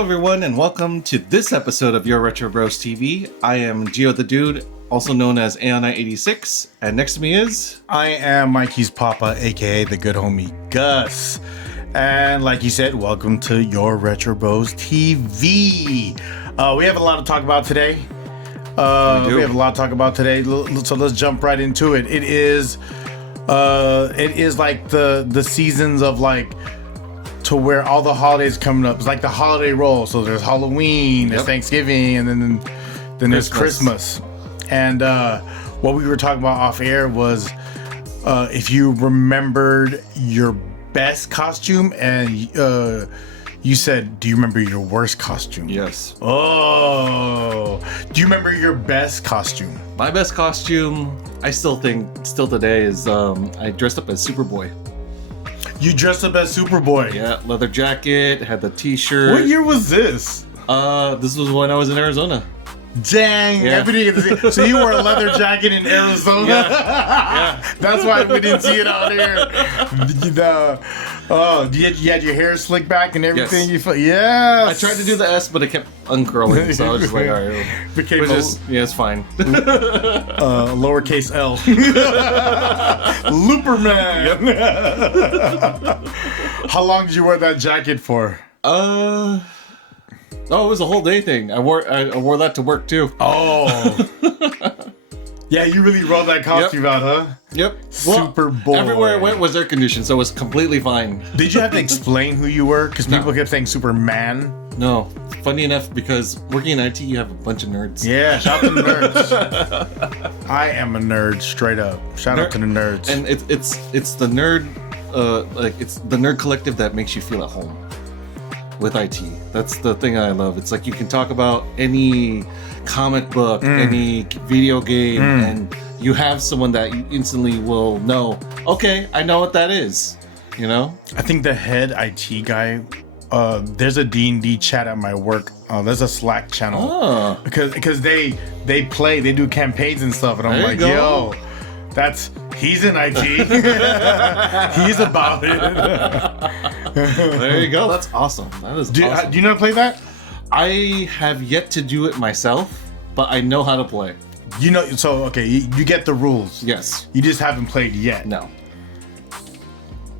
Hello everyone and welcome to this episode of Your Retro Bros TV. I am Gio the Dude, also known as Aeonite86, and next to me is... I am Mikey's Papa, aka the good homie Gus. And like you said, welcome to Your Retro Bros TV. We have a lot to talk about today. So let's jump right into it. It is like the seasons of like to where all the holidays coming up. It's like the holiday roll. So there's Halloween, there's Thanksgiving, and then there's Christmas. And what we were talking about off air was if you remembered your best costume, and you said, do you remember your worst costume? Yes. Oh, do you remember your best costume? My best costume, I still think, still today, is I dressed up as Superboy. You dressed up as Superboy? Yeah, leather jacket, had the t-shirt. What year was this? This was when I was in Arizona. Dang, everything. So you wore a leather jacket in Arizona? Yeah. That's why we didn't see it out here. You had your hair slicked back and everything? Yes. Yes. I tried to do the S, but it kept uncurling, so I was just like, all right. It's fine. Lowercase L. Looperman. Yep. How long did you wear that jacket for? Oh, it was a whole day thing. I wore that to work too. Oh. Yeah, you really rolled that costume out, huh? Yep. Superboy. Everywhere I went was air conditioned, so it was completely fine. Did you have to explain who you were? Because people kept saying Superman. No. Funny enough, because working in IT, you have a bunch of nerds. Yeah, shout out to the nerds. I am a nerd, straight up. Shout out to the nerds. And it's the nerd, it's the nerd collective that makes you feel at home. With IT, that's the thing I love. It's like you can talk about any comic book, any video game, and you have someone that you instantly will know. Okay, I know what that is. You know. I think the head IT guy. There's a D&D chat at my work. There's a Slack channel because they do campaigns and stuff, and I'm like, yo, he's in IT. He's about it. There you go. That's awesome. That is awesome. Do you know how to play that? I have yet to do it myself, but I know how to play. You know, so okay, you get the rules. Yes. You just haven't played yet. No.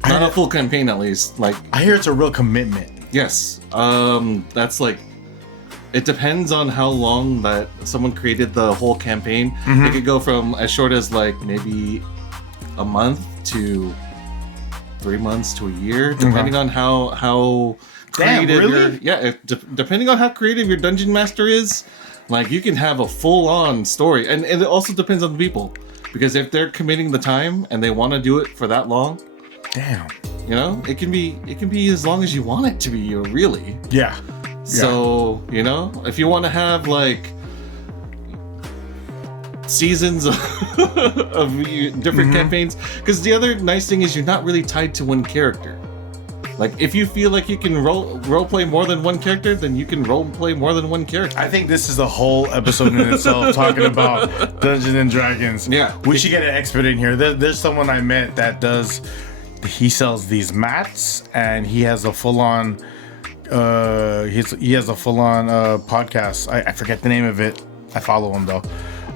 Not a full campaign, at least. Like, I hear it's a real commitment. Yes. That's like, it depends on how long that someone created the whole campaign. Mm-hmm. It could go from as short as like maybe a month to 3 months to a year, depending on how creative depending on how creative your dungeon master is. Like, you can have a full-on story, and it also depends on the people, because if they're committing the time and they want to do it for that long, you know, it can be as long as you want it to be, really. Yeah. So, you know, if you want to have like seasons of different campaigns, because the other nice thing is you're not really tied to one character. Like, if you feel like you can role play more than one character, then you can role play more than one character. I think this is a whole episode in itself talking about Dungeons and Dragons. Yeah, we should get an expert in here. There's someone I met that he sells these mats, and he has a full-on podcast. I forget the name of it. I follow him though.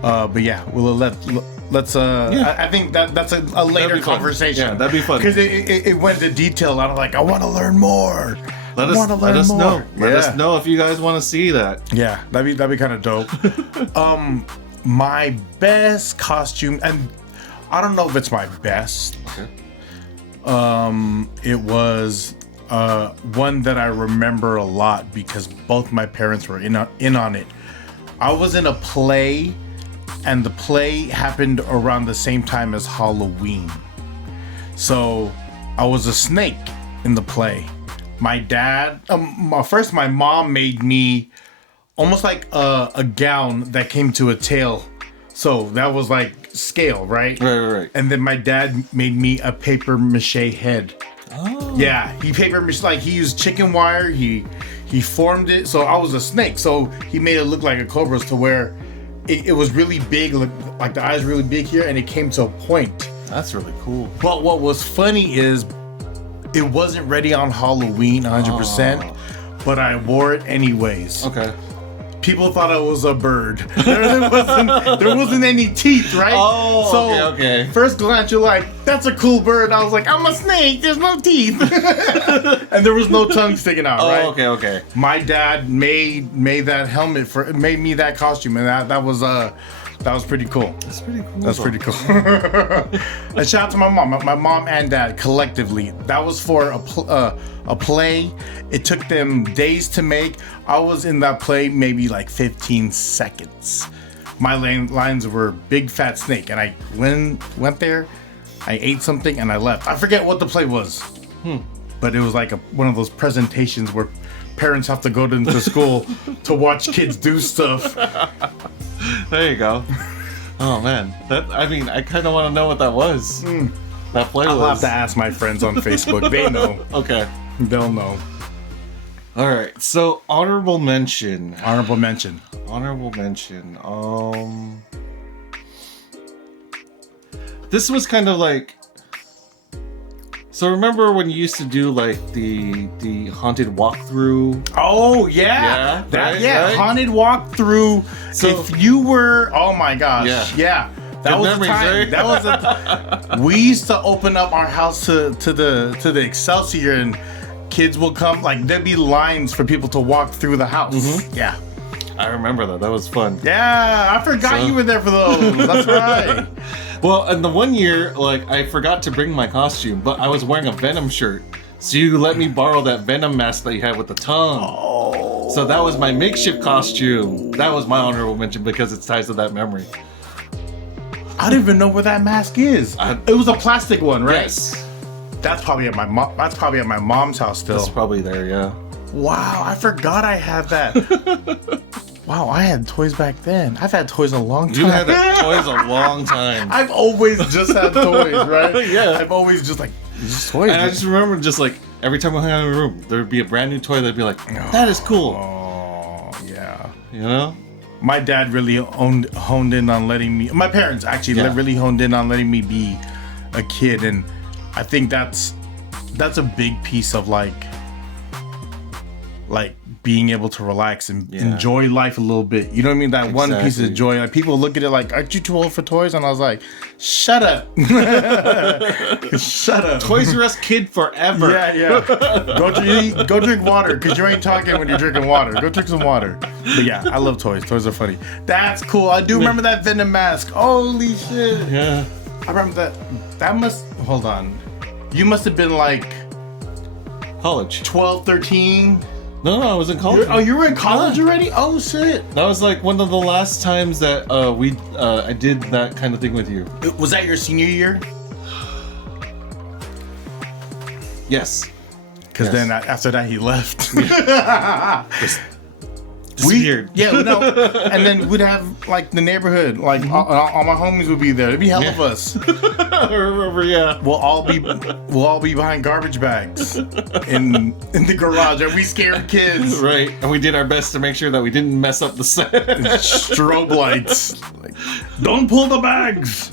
But yeah, let's I think that's a later conversation. Yeah, that'd be fun. Because it went into detail. I'm like, I want to learn more. Let us know. Let us know if you guys want to see that. Yeah, that'd be kind of dope. My best costume, and I don't know if it's my best. Okay. It was one that I remember a lot because both my parents were in on it. I was in a play, and the play happened around the same time as Halloween. So I was a snake in the play. My dad, my mom made me almost like a gown that came to a tail. So that was like scale, right? Right. And then my dad made me a paper mache head. Oh. Yeah, he used chicken wire. He formed it. So I was a snake. So he made it look like a cobra, to where it was really big, like the eyes really big here, and it came to a point. That's really cool. But what was funny is it wasn't ready on Halloween 100%. but I wore it anyways. Okay. People thought I was a bird. There wasn't any teeth, right? Oh, so okay. First glance, you're like, that's a cool bird. I was like, I'm a snake. There's no teeth. And there was no tongue sticking out, right? Okay. My dad made that helmet made me that costume, and that was pretty cool. That's pretty cool. That's pretty cool. And shout out to my mom and dad collectively. That was for a play. It took them days to make. I was in that play maybe like 15 seconds. My lines were big fat snake, and I went there. I ate something and I left. I forget what the play was, but it was like one of those presentations where parents have to go into school to watch kids do stuff. There you go. Oh man, I kind of want to know what that was. That play I'll was. have to ask my friends on Facebook. They know. Okay. They'll know. All right. So honorable mention. Honorable mention. This was kind of like. So remember when you used to do like the haunted walkthrough? Oh yeah, Right? haunted walkthrough. So- if you were, oh my gosh, yeah. That Good was memories, the time. right? That was we used to open up our house to the Excelsior, and kids will come. Like there'd be lines for people to walk through the house. Mm-hmm. Yeah, I remember that. That was fun. yeah. I forgot you were there for those. That's right. Well, and the one year, like, I forgot to bring my costume, but I was wearing a Venom shirt. So you let me borrow that Venom mask that you had with the tongue. Oh. So that was my makeshift costume. That was my honorable mention because it's ties to that memory. I don't even know where that mask is. It was a plastic one, right? Yes. That's probably at my mom's house still. It's probably there, yeah. Wow, I forgot I had that. Wow, I had toys back then. I've had toys a long time. You had toys a long time. I've always just had toys, right? Yeah. I've always just toys. And I just remember just like every time I hung out in a room, there would be a brand new toy that'd be like, that is cool. Oh, yeah. You know? My dad really honed in on letting me. My parents actually really honed in on letting me be a kid, and I think that's a big piece of like being able to relax and enjoy life a little bit. You know what I mean? That one piece of joy. Like people look at it like, aren't you too old for toys? And I was like, shut up. Shut up. Toys R Us kid forever. Yeah. Go drink water, because you ain't talking when you're drinking water. Go drink some water. But yeah, I love toys. Toys are funny. That's cool. I do remember that Venom mask. Holy shit. Yeah. I remember that. Hold on. You must have been like College. 12, 13. No, I was in college. You were in college already? Oh shit! That was like one of the last times that I did that kind of thing with you. Was that your senior year? Yes. Because then after that he left. Disappeared. And then we'd have like the neighborhood, like all my homies would be there. There'd be hell of us. I remember, yeah. We'll all be behind garbage bags in the garage, and we scared kids. Right, and we did our best to make sure that we didn't mess up the set. Strobe lights. Like, don't pull the bags.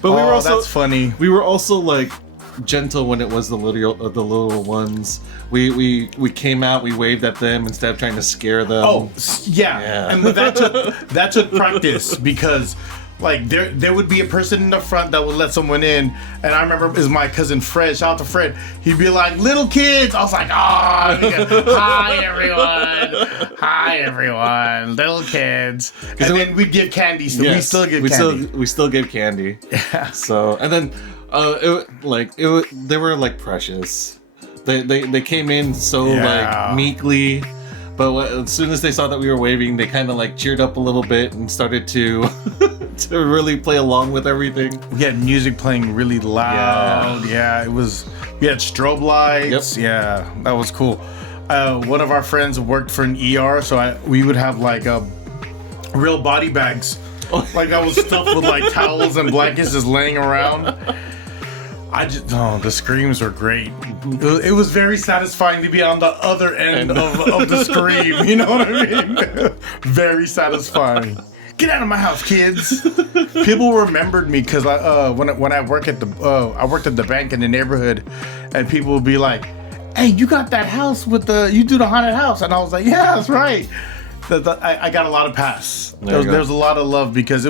But we were also that's funny. We were also like gentle when it was the little ones. We came out, we waved at them instead of trying to scare them. Oh yeah. And that took practice, because like there would be a person in the front that would let someone in, and I remember it was my cousin Fred. Shout out to Fred. He'd be like, little kids. I was like, hi everyone, little kids. And then we'd give candy. So we still give candy. We still give candy. Yeah. So and then they were like precious. They came in so like meekly, but as soon as they saw that we were waving, they kind of like cheered up a little bit and started to to really play along with everything. We had music playing really loud. Yeah, we had strobe lights. Yep. Yeah, that was cool. One of our friends worked for an ER, so we would have like real body bags. Like I was stuffed with like towels and blankets just laying around. The screams were great. It was very satisfying to be on the other end of the scream. You know what I mean? Very satisfying. Get out of my house, kids. People remembered me because when I worked at the bank in the neighborhood, and people would be like, "Hey, you got that house with you do the haunted house?" And I was like, "Yeah, that's right." I got a lot of pass. There's a lot of love because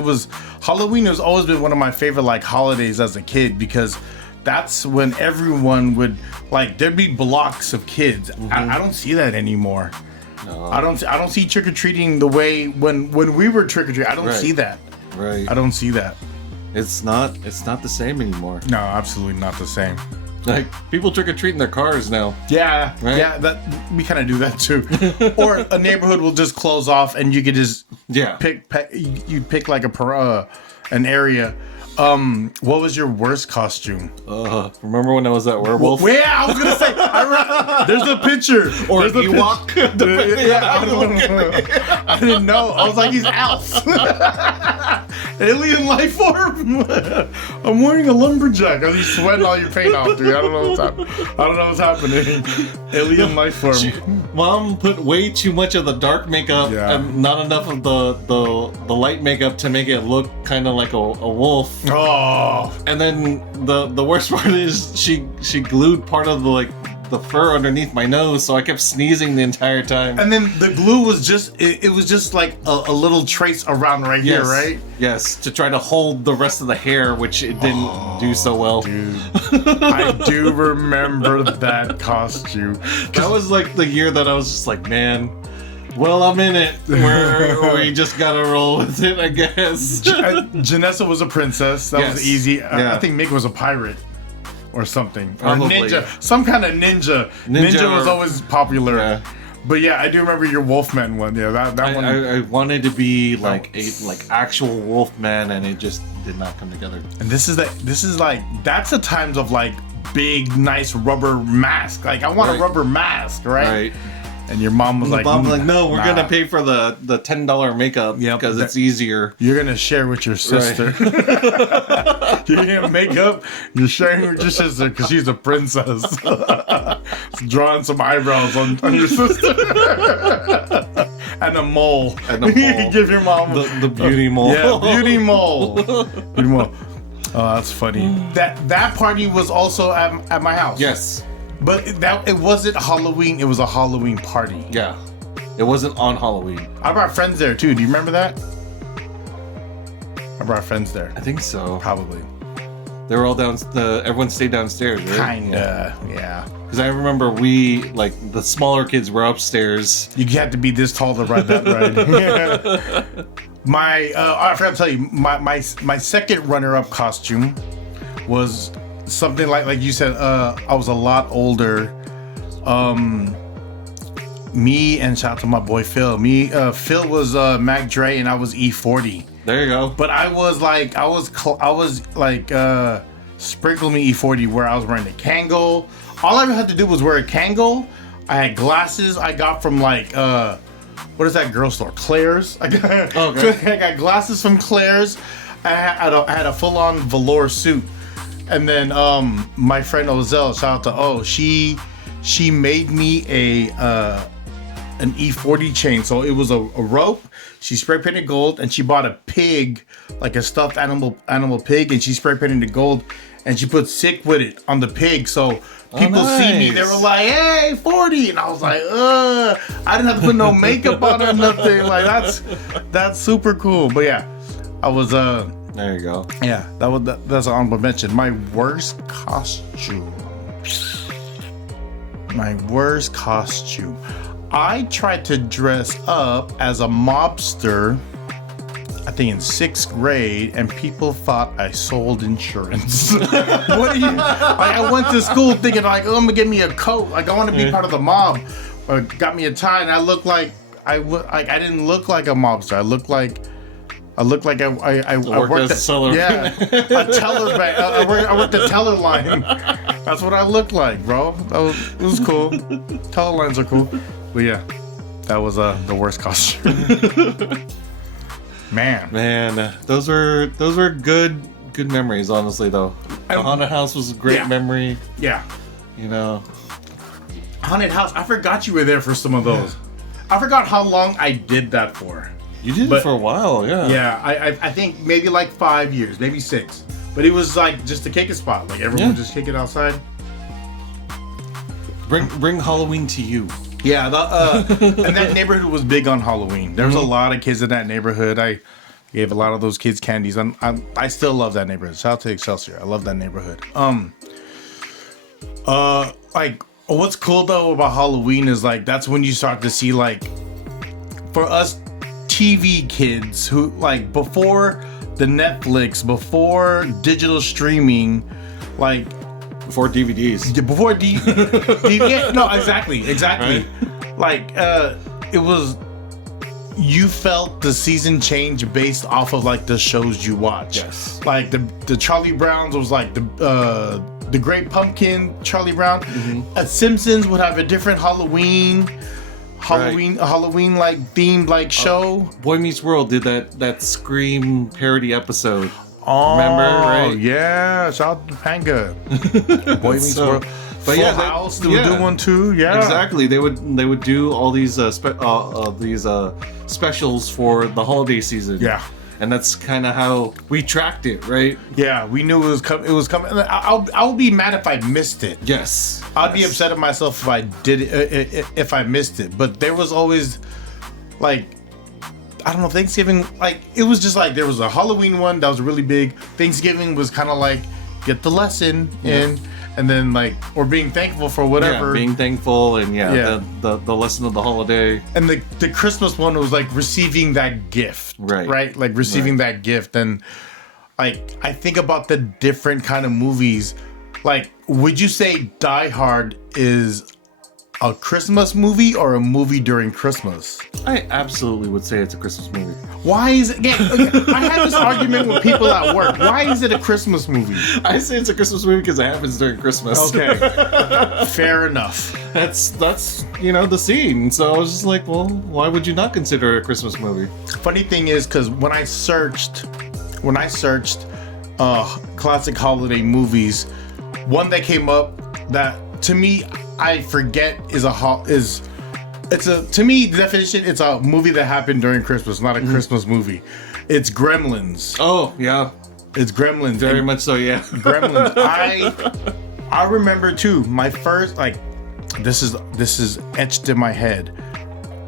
Halloween has always been one of my favorite like holidays as a kid because that's when everyone would like there'd be blocks of kids. I don't see that anymore. No. I don't see trick or treating the way when we were trick or treating. I don't see that. Right. I don't see that. It's not the same anymore. No, absolutely not the same. Like people trick or treat in their cars now. Yeah, right? Yeah. We kind of do that too. Or a neighborhood will just close off, and you could just pick like an area. What was your worst costume? Remember when I was that werewolf? Well, yeah, I was gonna say. There's a picture. Or there's a walk. I didn't know. I was like, he's Alf. Alien life form. I'm wearing a lumberjack. Are you sweating all your paint off, dude? I don't know what's happening. Alien life form. Mom put way too much of the dark makeup and not enough of the light makeup to make it look kind of like a wolf. Oh. And then the worst part is she glued part of the fur underneath my nose, so I kept sneezing the entire time. And then the glue was just it was just like a little trace around here, right? Yes, to try to hold the rest of the hair, which it didn't do so well. Dude, I do remember that costume. That was like the year that I was just like, man, well, I'm in it. We just gotta roll with it, I guess. Janessa was a princess. That was easy. Yeah. I think Mick was a pirate or something. Probably. Or ninja. Some kind of ninja. Ninja was always popular. Yeah. But yeah, I do remember your Wolfman one. Yeah, that one. I wanted to be like actual Wolfman, and it just did not come together. And that's the times of like big, nice rubber mask. Like I want a rubber mask, right? Right. And your mom was like, no, we're gonna pay for the $10 makeup because it's easier. You're gonna share with your sister. Right. You're gonna make up. You're sharing with your sister because she's a princess. Drawing some eyebrows on your sister. And a mole. Give your mom the beauty mole. Yeah, beauty mole. Beauty mole. Oh, that's funny. That party was also at my house. Yes. But it wasn't Halloween. It was a Halloween party. Yeah, it wasn't on Halloween. I brought friends there too. Do you remember that? I brought friends there. I think so. Probably. They were all everyone stayed downstairs, right? Kinda, yeah. Because I remember the smaller kids were upstairs. You had to be this tall to ride that ride. I forgot to tell you, my second runner-up costume was something like you said. I was a lot older. Me and shout out to my boy Phil. Phil was Mac Dre and I was E40. There you go. But I was sprinkle me E40 where I was wearing the Kangol. All I had to do was wear a Kangol. I had glasses I got from what is that girl store? Claire's. I got glasses from Claire's. I had a full-on velour suit. And then my friend Ozell, shout out to O, she made me an E40 chain. So it was a rope. She spray painted gold, and she bought a pig, like a stuffed animal pig, and she spray painted the gold, and she put sick with it on the pig. So people see me, they were like, "Hey, 40," and I was like, I didn't have to put no makeup on or nothing. Like that's super cool. But yeah, I was There you go. Yeah, that's an honorable mention. My worst costume. I tried to dress up as a mobster, I think in 6th grade, and people thought I sold insurance. What do you? I went to school thinking I'm gonna get me a coat. I want to be part of the mob. Or got me a tie, and I looked like I didn't look like a mobster. I looked like I worked as a teller. Yeah, a teller bank. I worked the teller line. That's what I looked like, bro. It was cool. Teller lines are cool. But yeah, that was the worst costume. Man, those were good memories. Honestly, though, the haunted house was a great memory. Yeah, haunted house. I forgot you were there for some of those. I forgot how long I did that for. You did it for a while, yeah. Yeah, I think maybe like 5 years, maybe 6. But it was like just a kicking spot. Like everyone would just kick it outside. Bring Halloween to you. Yeah, and that neighborhood was big on Halloween. There was a lot of kids in that neighborhood. I gave a lot of those kids candies. I still love that neighborhood. Shout out to Excelsior. I love that neighborhood. Like what's cool though about Halloween is like that's when you start to see like for us TV kids who like before the Netflix, before digital streaming, like. Before DVDs. Before DVD. No, exactly. Right? Like, it was, you felt the season change based off of like the shows you watch. Yes. Like the Charlie Browns was like the Great Pumpkin, Charlie Brown. Simpsons would have a different Halloween like themed like show. Boy Meets World did that Scream parody episode. Oh, remember, right? Yeah, shout out to Panga. Boy Meets World. But Full House, they would do one too. Yeah, exactly. They would do all these specials for the holiday season. Yeah, and that's kind of how we tracked it, right? Yeah, we knew it was coming. I would be mad if I missed it. Yes, I'd be upset at myself if I did it, if I missed it. But there was always like. I don't know, Thanksgiving, like, it was just like, there was a Halloween one that was really big. Thanksgiving was kind of like, get the lesson in, and then like, or being thankful for whatever. Yeah, being thankful, and the lesson of the holiday. And the Christmas one was like receiving that gift. Right? Like receiving that gift. And like, I think about the different kind of movies. Like, would you say Die Hard is a Christmas movie or a movie during Christmas? I absolutely would say it's a Christmas movie. Why is it? I had this argument with people at work. Why is it a Christmas movie? I say it's a Christmas movie because it happens during Christmas. Okay, fair enough. That's the scene. So I was just like, well, why would you not consider it a Christmas movie? Funny thing is, because when I searched classic holiday movies, one that came up that to me I forget to me the definition, it's a movie that happened during Christmas, not a Christmas movie. It's Gremlins. Oh yeah, it's Gremlins. Very much so, yeah. Gremlins. I remember too. My first this is etched in my head.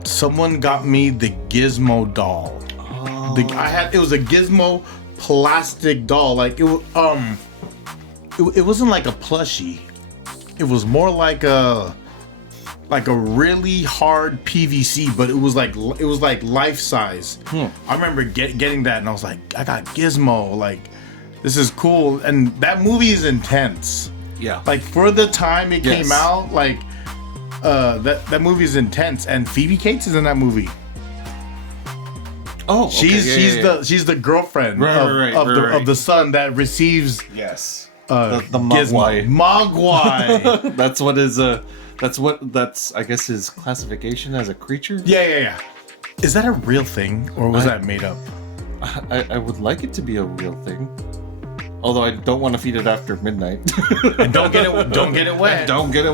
Someone got me the Gizmo doll. Oh. It was a Gizmo plastic doll. Like it wasn't like a plushie. It was more like a really hard PVC, but it was like life size. I remember getting that, and I was like, I got Gizmo. Like, this is cool. And that movie is intense. Yeah. Like for the time it came out, like that movie is intense. And Phoebe Cates is in that movie. Oh, okay. She's the girlfriend of the son that receives. Yes. The Mogwai. Mogwai. That's I guess his classification as a creature. Yeah. Is that a real thing, or was that made up? I would like it to be a real thing. Although I don't want to feed it after midnight. And don't get it wet. Don't get it wet. Definitely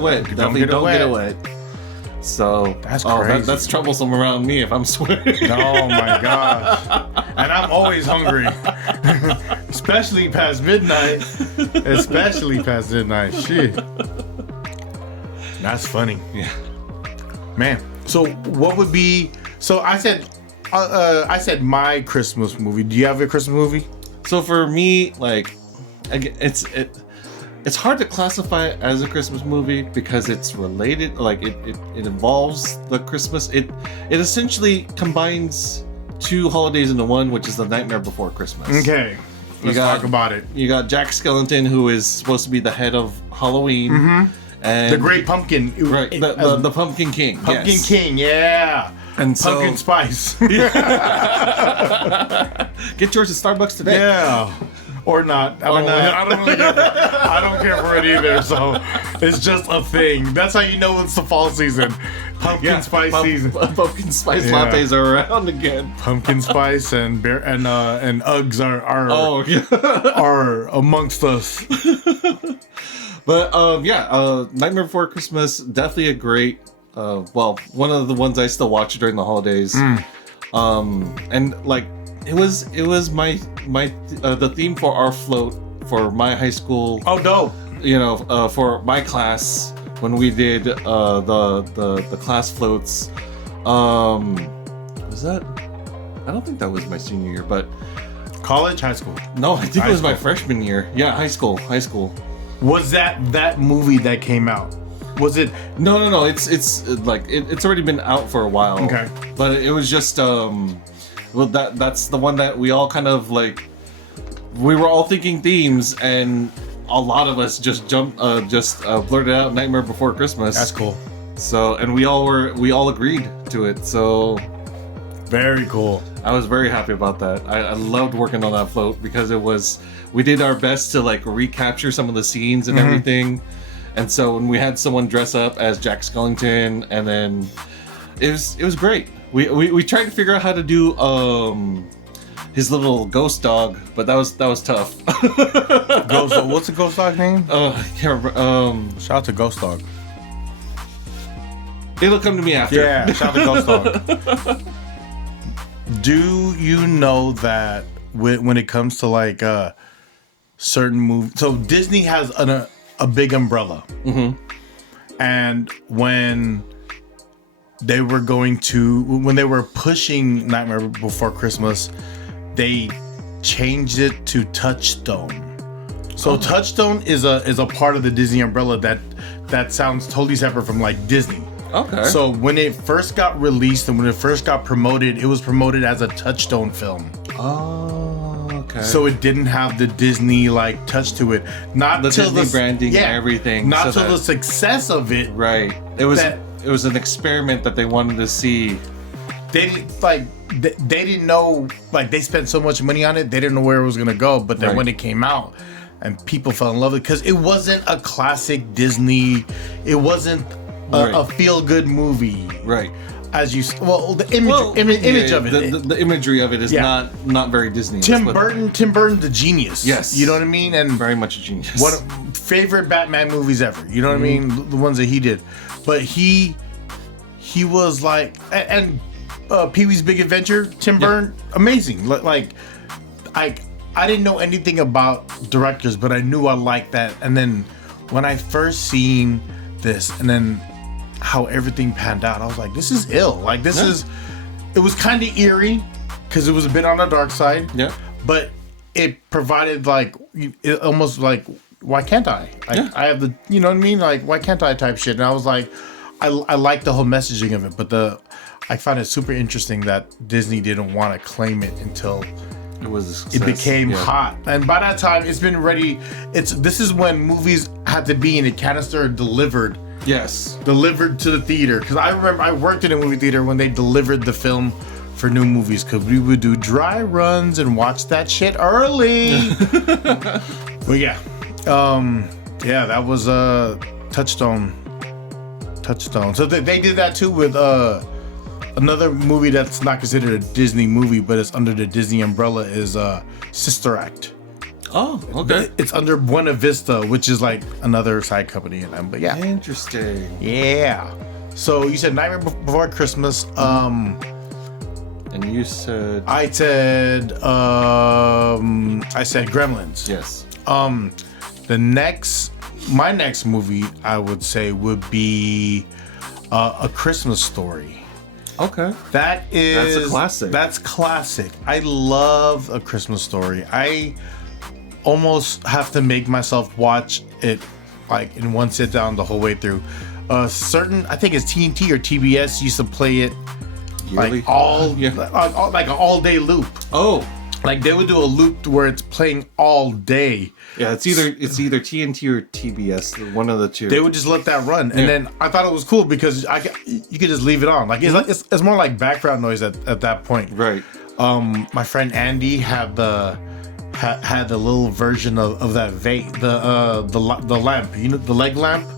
don't get it wet. So that's crazy. That's troublesome around me if I'm sweating. Oh my gosh. And I'm always hungry. Especially past midnight. Shit. That's funny. Yeah. Man. So what would be? So I said my Christmas movie. Do you have a Christmas movie? So for me, like, it's hard to classify it as a Christmas movie because it's related. Like it involves the Christmas. It essentially combines two holidays into one, which is The Nightmare Before Christmas. Okay. Let's talk about it. You got Jack Skellington, who is supposed to be the head of Halloween. And the Great Pumpkin. Right. The Pumpkin King. Pumpkin King, yeah. And Pumpkin Spice. Get yours at Starbucks today. Yeah. Or not. I don't care for it either. So it's just a thing. That's how you know it's the fall season. Pumpkin spice season. Pumpkin spice lattes are around again. Pumpkin spice and Uggs are amongst us. But Nightmare Before Christmas, definitely a great. One of the ones I still watch during the holidays. And like. It was my the theme for our float for my high school. Oh, dope! For my class when we did the class floats. Was that? I don't think that was my senior year, but college, high school. No, I think it was my freshman year. Yeah, high school. Was that movie that came out? Was it? No. It's like it's already been out for a while. Okay. But it was just well, that's the one that we all kind of like. We were all thinking themes, and a lot of us just blurted out Nightmare Before Christmas. That's cool. So, and we all agreed to it. So, very cool. I was very happy about that. I loved working on that float because we did our best to like recapture some of the scenes and everything. And so when we had someone dress up as Jack Skellington, and then it was great. We tried to figure out how to do his little ghost dog, but that was tough. What's the ghost dog name? I can't remember. Shout out to Ghost Dog. It'll come to me after. Yeah, shout out to Ghost Dog. Do you know that when it comes to like certain movies, so Disney has a big umbrella, and when they were pushing Nightmare Before Christmas, they changed it to Touchstone. So Touchstone is a part of the Disney umbrella that sounds totally separate from like Disney. Okay. So when it first got released and when it first got promoted, it was promoted as a Touchstone film. Oh, okay. So it didn't have the Disney like touch to it. Not the Disney branding and everything. Not till the success of it. Right. It was an experiment that they wanted to see. They didn't know, like they spent so much money on it, they didn't know where it was gonna go. But then when it came out and people fell in love with it, because it wasn't a classic Disney, it wasn't a feel-good movie, right? The image of it, the imagery of it is not very Disney. Tim Burton's a genius. Yes, you know what I mean, and very much a genius. One of favorite Batman movies ever. You know what I mean, the ones that he did. But he was like, and Pee-wee's Big Adventure, Tim Burton, amazing. Like I didn't know anything about directors, but I knew I liked that. And then when I first seen this, and then how everything panned out, I was like, this is ill. Like this is, it was kind of eerie because it was a bit on the dark side. Yeah. But it provided like, it almost like, why can't I? I have the, you know what I mean? Like, why can't I type shit? And I was like, I like the whole messaging of it, but I found it super interesting that Disney didn't want to claim it until it became hot. And by that time, it's been ready. This is when movies had to be in a canister delivered. Yes. Delivered to the theater. Because I remember I worked in a movie theater when they delivered the film for new movies. Because we would do dry runs and watch that shit early. But yeah. That was Touchstone. So they did that too with another movie that's not considered a Disney movie, but it's under the Disney umbrella, is Sister Act. Oh, okay. It's under Buena Vista, which is like another side company in them. But yeah. Interesting. Yeah. So you said Nightmare Before Christmas. And you said I said Gremlins. Yes. My next movie I would say would be A Christmas Story. Okay. That's a classic. That's classic. I love A Christmas Story. I almost have to make myself watch it like in one sit down the whole way through. I think it's TNT or TBS used to play it yearly? Like an all day loop. Oh. Like they would do a loop where it's playing all day. Yeah, it's either TNT or TBS, one of the two. They would just let that run, and then I thought it was cool because you could just leave it on. Like it's more like background noise at that point. Right. My friend Andy had the little version of that vape, the lamp, you know, the leg lamp.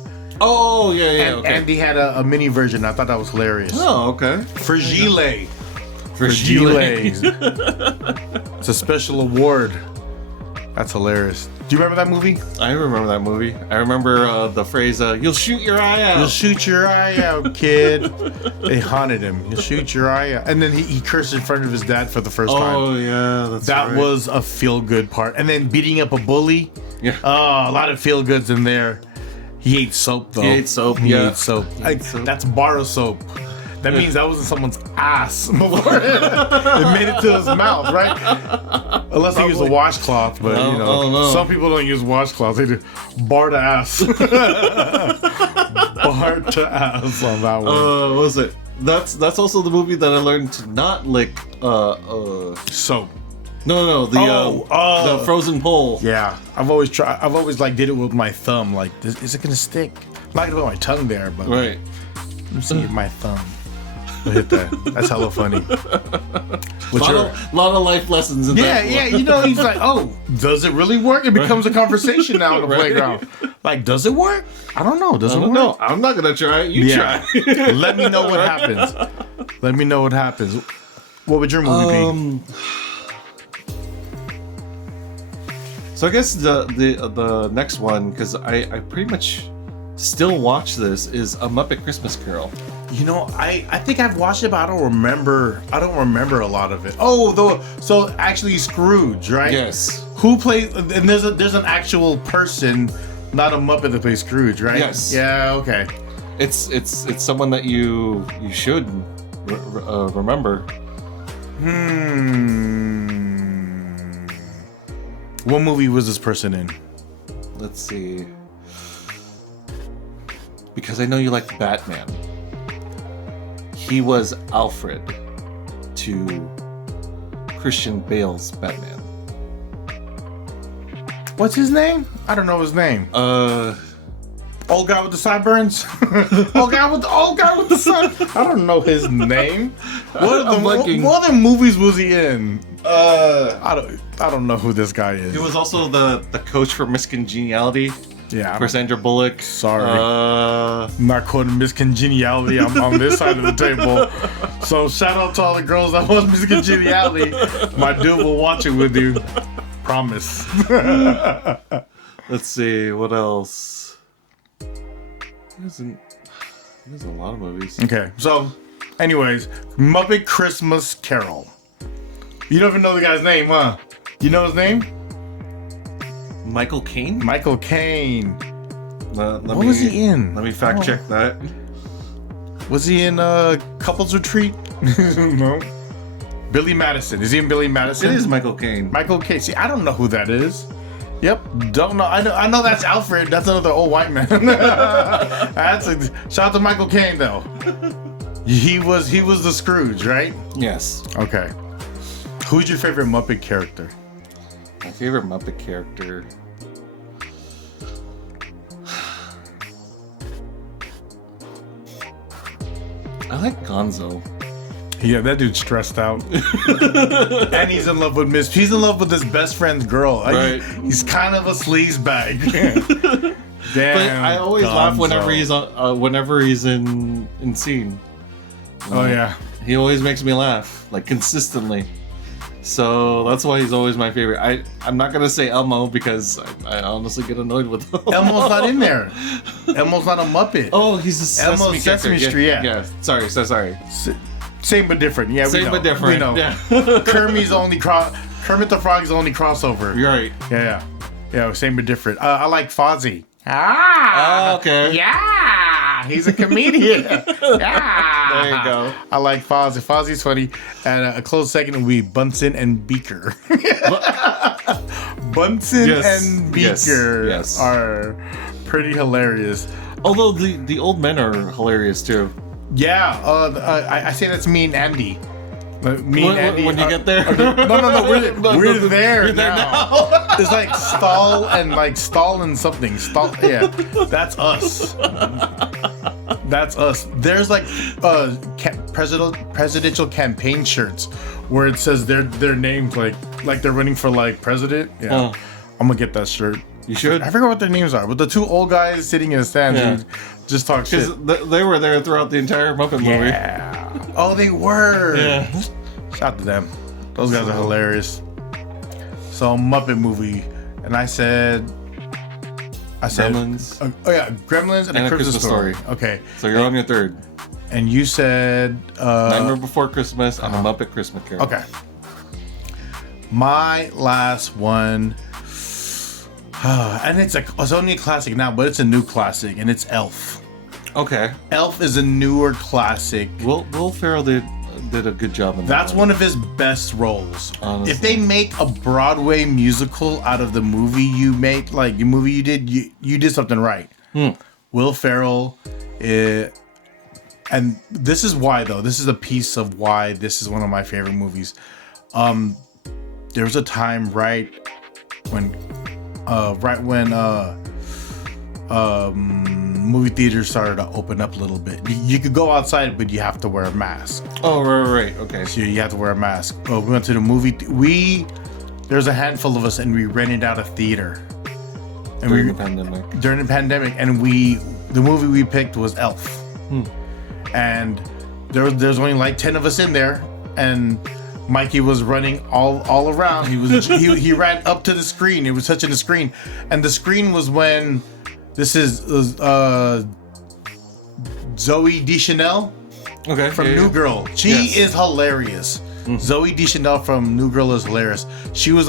Oh yeah. And okay. Andy had a mini version. I thought that was hilarious. Oh okay. Fragile. It's a special award. That's hilarious. Do you remember that movie? I remember that movie. I remember the phrase, you'll shoot your eye out. You'll shoot your eye out, kid. They haunted him. You'll shoot your eye out. And then he cursed in front of his dad for the first time. Oh, yeah. That was a feel-good part. And then beating up a bully. Yeah. Oh, a lot of feel-goods in there. He ate soap, though. He ate soap, He yeah. ate soap. He ate soap. That's bar of soap. That means that was in someone's ass before it made it to his mouth, right? Unless he used a washcloth, but some people don't use washcloths. They do bar to ass. Bar to ass on that one. What was it? That's also the movie that I learned to not lick Soap. No, the frozen pole. Yeah, I've always like did it with my thumb. Like, is it gonna stick? I'm not gonna put my tongue there, but right. Let me see if my thumb will hit that. That's hella funny. Lot of life lessons in that. Yeah, he's like, oh, does it really work? It becomes a conversation now on the playground. Like, does it work? I don't know. Does it work? No, I'm not gonna try it. You try. Let me know what happens. Let me know what happens. What would your movie be? So I guess the next one, because I pretty much still watch this, is A Muppet Christmas Carol. I think I've watched it, but I don't remember a lot of it. Oh, so actually Scrooge, right? Yes. Who plays? And there's an actual person, not a Muppet, that plays Scrooge, right? Yes. Yeah. Okay. It's someone that you should remember. What movie was this person in? Let's see. Because I know you like Batman. He was Alfred to Christian Bale's Batman. What's his name? I don't know his name. Old guy with the sideburns? old guy with the sun. I don't know his name. What other movies was he in? I don't know who this guy is. He was also the coach for Miss Congeniality. Yeah. For Sandra Bullock. Sorry. I'm not quoting Miss Congeniality. I'm on this side of the table. So shout out to all the girls that watch Miss Congeniality. My dude will watch it with you. Promise. Let's see, what else? There's a lot of movies. Okay, so anyways, Muppet Christmas Carol. You don't even know the guy's name, huh? You know his name? Michael Caine? Michael Caine. What was he in? Let me fact check that. Was he in Couples Retreat? No. Billy Madison. Is he in Billy Madison? It is Michael Caine. Michael Caine. See, I don't know who that is. Yep, don't know. I know that's Alfred. That's another old white man. Shout out to Michael Caine though. He was the Scrooge, right? Yes. Okay. Who's your favorite Muppet character? My favorite Muppet character. I like Gonzo. Yeah, that dude's stressed out. And he's in love with He's in love with his best friend's girl. Right. He's kind of a sleazebag. Damn. But I always laugh whenever he's in scene. Oh yeah. He always makes me laugh, like consistently. So that's why he's always my favorite. I'm not gonna say Elmo because I honestly get annoyed with Elmo. Elmo's not in there. Elmo's not a Muppet. Oh, he's a Sesame Street. Yeah. Sorry. Same but different. Yeah, Same but different. We know. Yeah. Kermit the Frog's only crossover. You're right. Yeah. Same but different. I like Fozzie. Okay. Yeah. He's a comedian. Yeah. There you go. I like Fozzie. Fozzie's funny. And a close second would be Bunsen and Beaker. Bunsen and Beaker are pretty hilarious. Although the old men are hilarious too. Yeah, I say that's me and Andy. Me and Andy. When you get there? No, we're there now. It's like stall and something. Yeah, that's us. That's us. There's like presidential campaign shirts where it says their names like they're running for like president. Yeah, I'm gonna get that shirt. You should. I forget what their names are, but the two old guys sitting in the stands who just talk shit. Because they were there throughout the entire Muppet movie. Yeah. Oh, they were. Yeah. Shout out to them. Those guys are hilarious. So Muppet movie, and I said Gremlins. Gremlins and a Christmas Story. Okay. So you're on your third. And you said Nightmare Before Christmas and a Muppet Christmas Carol. Okay. My last one. And it's only a classic now, but it's a new classic, and it's Elf. Okay. Elf is a newer classic. Will Ferrell did a good job in that. That's one of his best roles. Honestly. If they make a Broadway musical out of the movie you made, like the movie you did, you did something right. Will Ferrell, and this is why though. This is a piece of why this is one of my favorite movies. There was a time right when movie theaters started to open up a little bit. You could go outside, but you have to wear a mask. Oh, right. Okay. So you have to wear a mask. We went to the movie. There's a handful of us, and we rented out a theater. And During the pandemic. During the pandemic, and the movie we picked was Elf. And there's only like 10 of us in there, and Mikey was running all around. He ran up to the screen. It was touching the screen, and the screen was when this is Zoe Deschanel from New Girl. She is hilarious. Zoe Deschanel from New Girl is hilarious. She was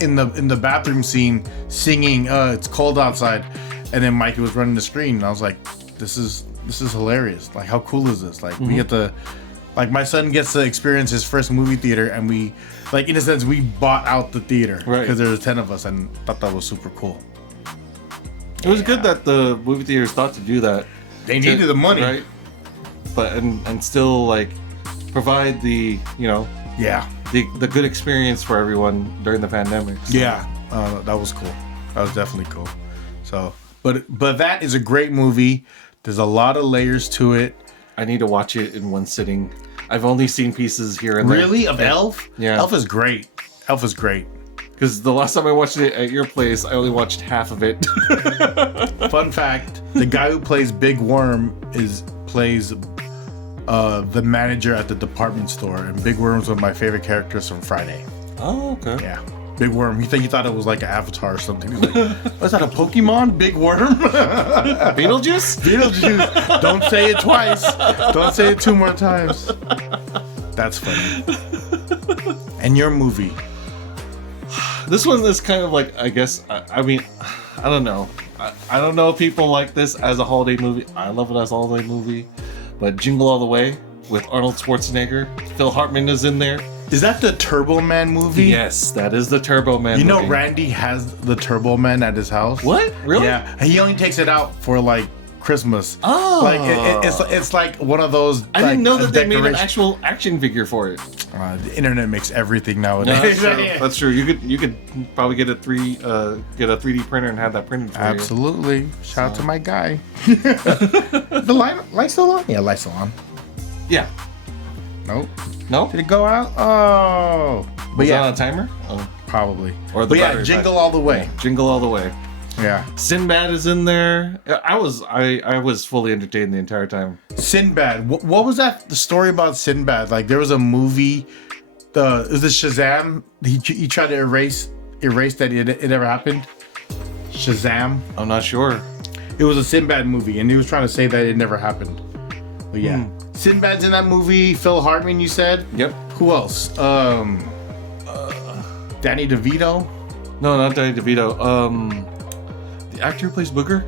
in the bathroom scene singing "It's Cold Outside," and then Mikey was running the screen, and I was like, "This is hilarious! Like, how cool is this? Like, we get to." Like, my son gets to experience his first movie theater, and we, like, in a sense, we bought out the theater. Right. Because there was 10 of us, and thought that was super cool. It was good that the movie theaters thought to do that. They needed the money. Right? But, and still, like, provide the, the good experience for everyone during the pandemic. So. Yeah. That was cool. That was definitely cool. So, but that is a great movie. There's a lot of layers to it. I need to watch it in one sitting. I've only seen pieces here and there. Really? Of Elf? Yeah. Elf is great. Because the last time I watched it at your place, I only watched half of it. Fun fact, the guy who plays Big Worm plays the manager at the department store. And Big Worm's one of my favorite characters from Friday. Oh, okay. Yeah. Big Worm. He thought it was like an avatar or something. He's like, was that a Pokemon? Big Worm? Beetlejuice? Beetlejuice. Don't say it twice. Don't say it 2 more times. That's funny. And your movie? This one is kind of like, I guess, I mean, I don't know. I don't know if people like this as a holiday movie. I love it as a holiday movie. But Jingle All the Way with Arnold Schwarzenegger. Phil Hartman is in there. Is that the Turbo Man movie? Yes, that is the Turbo Man movie. You know Randy has the Turbo Man at his house? What? Really? Yeah. He only takes it out for like Christmas. Oh. Like it's like one of those. I didn't know that they made an actual action figure for it. The internet makes everything nowadays. No, that's true. You could probably get a 3D printer and have that printed for you. Absolutely. Shout out to my guy. The light's still on? Yeah, light's still on. Yeah. Nope. No? Did it go out? Oh. But that on a timer? Oh. Probably. Or the battery Jingle All the Way. Yeah, Jingle All the Way. Yeah. Sinbad is in there. I was fully entertained the entire time. Sinbad. What was that? The story about Sinbad? Like, there was a movie. Is it Shazam? He tried to erase that it never happened. Shazam. I'm not sure. It was a Sinbad movie, and he was trying to say that it never happened. But yeah. Sinbad's in that movie. Phil Hartman, you said? Yep. Who else? Danny DeVito? No, not Danny DeVito. The actor who plays Booger?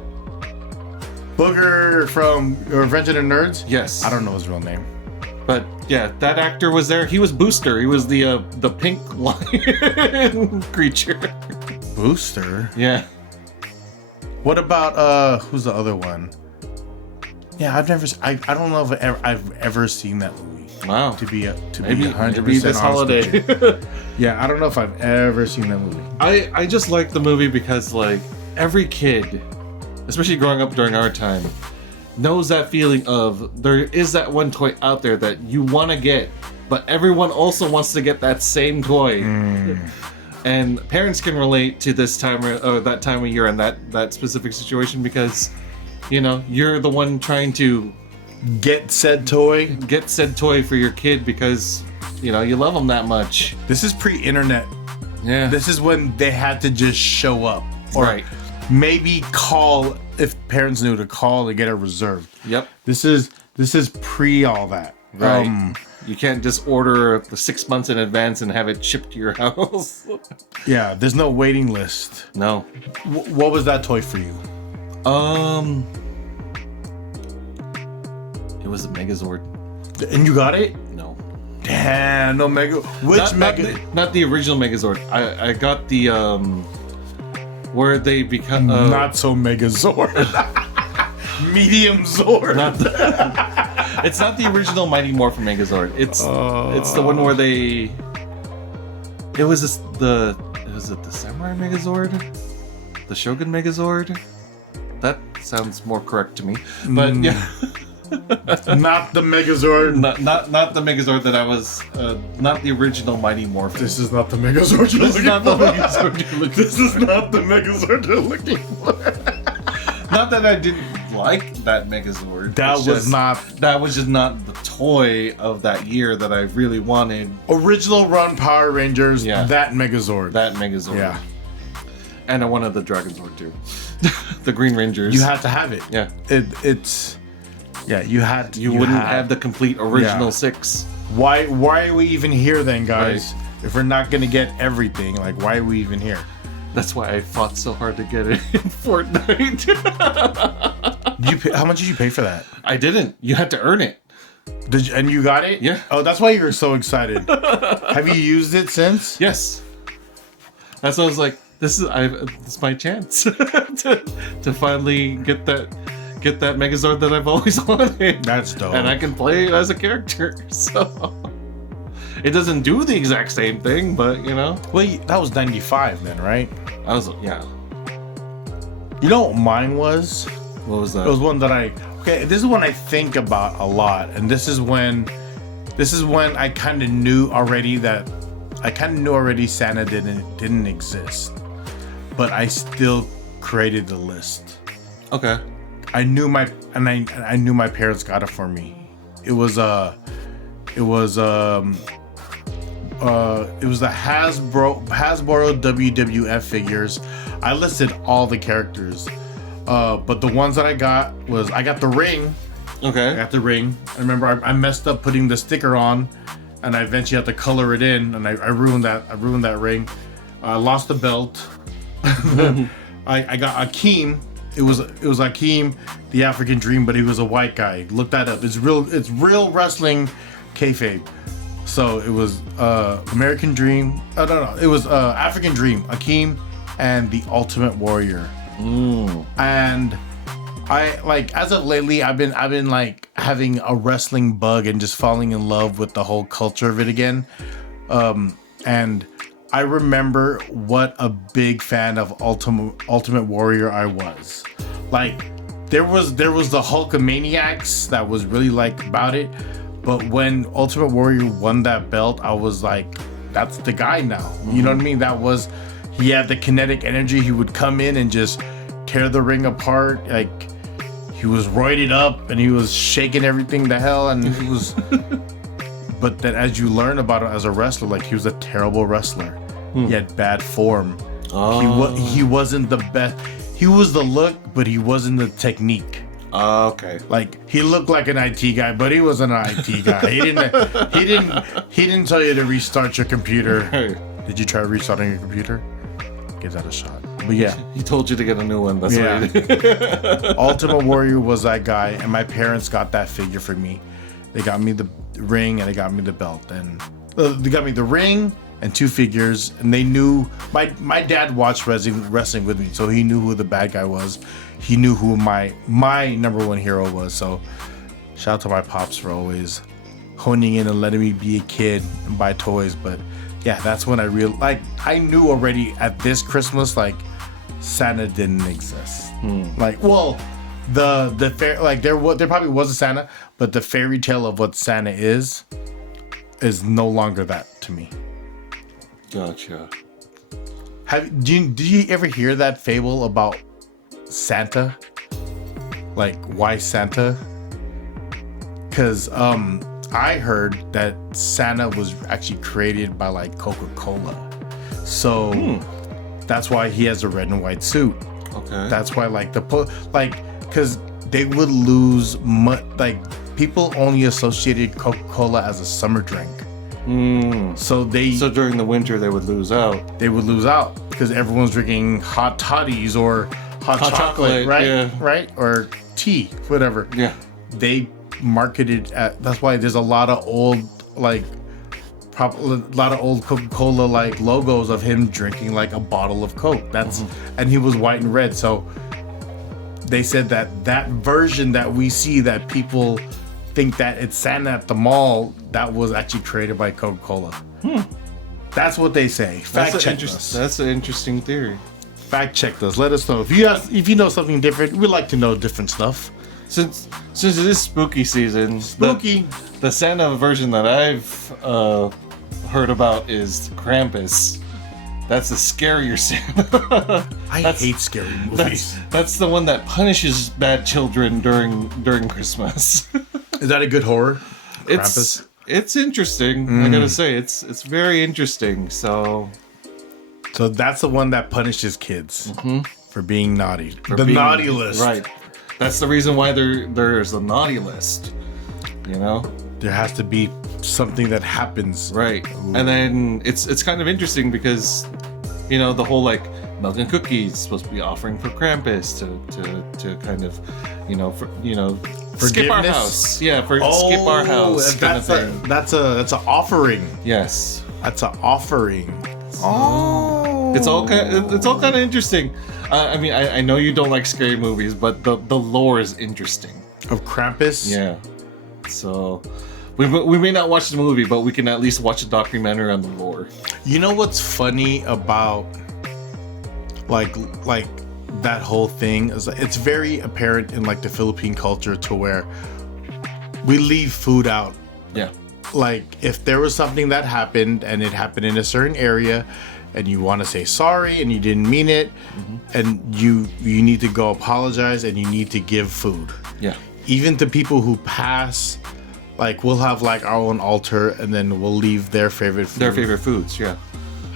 Booger from Revenge of the Nerds? Yes. I don't know his real name. But yeah, that actor was there. He was Booster. He was the pink lion creature. Booster? Yeah. What about who's the other one? Yeah, I don't know if I've ever seen that movie. Wow. To be 100% maybe this holiday. Yeah, I don't know if I've ever seen that movie. I just like the movie because like every kid, especially growing up during our time, knows that feeling of there is that one toy out there that you want to get, but everyone also wants to get that same toy. And parents can relate to this time or that time of year and that specific situation because, you know, you're the one trying to get said toy for your kid because, you know, you love them that much. This is pre-internet. Yeah. This is when they had to just show up. Or right. Maybe call if parents knew to call to get it reserved. Yep. This is pre all that. Right. You can't just order the 6 months in advance and have it shipped to your house. Yeah, there's no waiting list. No. What was that toy for you? It was a Megazord. And you got it? No. Damn, no Mega. Not the original Megazord. I got the where they become not so Megazord. Medium Zord. It's not the original Mighty Morphin Megazord. It's the one where they. It was the Samurai Megazord, the Shogun Megazord. That sounds more correct to me. But yeah, not the Megazord. Not the Megazord that I was. Not the original Mighty Morphin. This is not the Megazord you're looking for. This is not the Megazord you're looking for. Not that I didn't like that Megazord. That was just not the toy of that year that I really wanted. Original run Power Rangers. Yeah. That Megazord. Yeah. And I wanted the Dragonzord too. The Green Rangers. You had to have it. Yeah. It's. Yeah, you had to. You wouldn't have the complete original 6. Why are we even here then, guys? Right. If we're not gonna get everything, like, why are we even here? That's why I fought so hard to get it in Fortnite. How much did you pay for that? I didn't. You had to earn it. Did you, and you got it? Yeah. Oh, that's why you were so excited. Have you used it since? Yes. That's why I was like, this is my chance to finally get that Megazord that I've always wanted. That's dope. And I can play it as a character. So it doesn't do the exact same thing, but you know. Well, that was 95 then, right? Yeah. You know what mine was? What was that? It was one that this is one I think about a lot, and this is when I kind of knew already Santa didn't exist, but I still created the list. Okay. I knew my parents got it for me. It was the Hasbro WWF figures. I listed all the characters, but the ones that I got the ring. Okay. I got the ring. I remember I messed up putting the sticker on, and I eventually had to color it in, and I ruined that. I ruined that ring. I lost the belt. I got Akeem. It was Akeem, the African Dream, but he was a white guy. Look that up. It's real wrestling kayfabe. So it was American Dream. No. It was African Dream, Akeem, and the Ultimate Warrior. And I as of lately, I've been like having a wrestling bug and just falling in love with the whole culture of it again. And I remember what a big fan of Ultimate Warrior I was. Like, there was the Hulkamaniacs that was really like about it, but when Ultimate Warrior won that belt, I was like, that's the guy now. You know what I mean? He had the kinetic energy. He would come in and just tear the ring apart. Like, he was roided up and he was shaking everything to hell, and he was. But then, as you learn about him as a wrestler, like, he was a terrible wrestler. He had bad form. He wasn't the best. He was the look, but he wasn't the technique. Okay. Like, he looked like an IT guy, but he wasn't an IT guy. He didn't tell you to restart your computer. Did you try restarting your computer? Give that a shot. But yeah, he told you to get a new one. That's right. Ultimate Warrior was that guy, and my parents got that figure for me. They got me the ring and they got me the belt, and they got me the ring and 2 figures, and they knew my dad watched wrestling with me, so he knew who the bad guy was. He knew who my number 1 hero was. So shout out to my pops for always honing in and letting me be a kid and buy toys. But yeah, that's when I knew already at this Christmas, like, Santa didn't exist. Like, well, the fair, like, there probably was a Santa, but the fairy tale of what Santa is no longer that to me. Gotcha. Did you ever hear that fable about Santa? Like, why Santa? Because I heard that Santa was actually created by, like, Coca-Cola. So that's why he has a red and white suit. Okay. That's why, like, because they would lose people only associated Coca-Cola as a summer drink. So during the winter they would lose out. They would lose out because everyone's drinking hot toddies or hot chocolate, right? Yeah. Right? Or tea, whatever. Yeah. They marketed that's why there's a lot of old Coca-Cola like logos of him drinking like a bottle of Coke. And he was white and red. So they said that version that we see that people think that it's Santa at the mall, that was actually created by Coca-Cola. That's what they say. Fact check us. That's an interesting theory. Fact check us. Let us know if you know something different. We like to know different stuff. Since it is spooky season, the Santa version that I've heard about is Krampus. That's a scarier Santa. I hate scary movies. That's the one that punishes bad children during Christmas. Is that a good horror? Krampus? It's interesting. I gotta say, it's very interesting. So that's the one that punishes kids for being naughty. Naughty list, right? That's the reason why there's a naughty list. You know, there has to be something that happens, right? Ooh. And then it's kind of interesting because, you know, the whole like milk and cookies supposed to be offering for Krampus to kind of, skip our house. Yeah, skip our house kind of thing. That's an offering. Yes, that's an offering. Oh, it's all kind of interesting. I mean, I know you don't like scary movies, but the lore is interesting. Of Krampus? Yeah. So we may not watch the movie, but we can at least watch a documentary on the lore. You know what's funny about like that whole thing is it's very apparent in like the Philippine culture to where we leave food out. Yeah. Like if there was something that happened and it happened in a certain area and you want to say sorry and you didn't mean it, and you need to go apologize and you need to give food. Yeah. Even to people who pass, like we'll have like our own altar and then we'll leave their favorite food. Their favorite foods, yeah.